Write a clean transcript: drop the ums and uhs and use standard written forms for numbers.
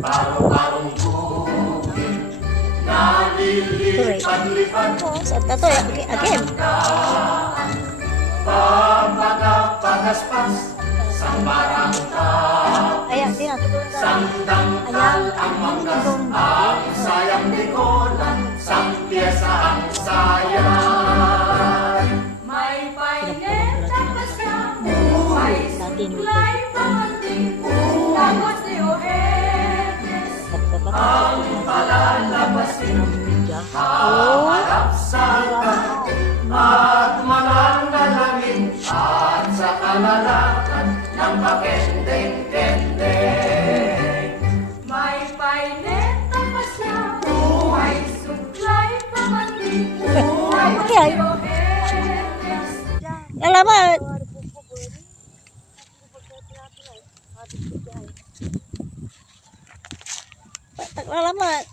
Paro-parong bukid na lilipad-lipad. Saan ka to? Again. Pagpagaspas sa barangay. Ayan, tingnan. Sandangkal ang manggas, ang sayang dikolan, sang pyesa ang sayan. May paineta pa siya, buhay suklay pamanding, tapos ni Oetes. Ang palalabasin, haharap sa at mananalangin, at sa kalalakan ng makendeng-kendeng. May paineta pa siya, buhay suklay pamanding, tapos Okay. ni Oetes. Alamat. Alamat.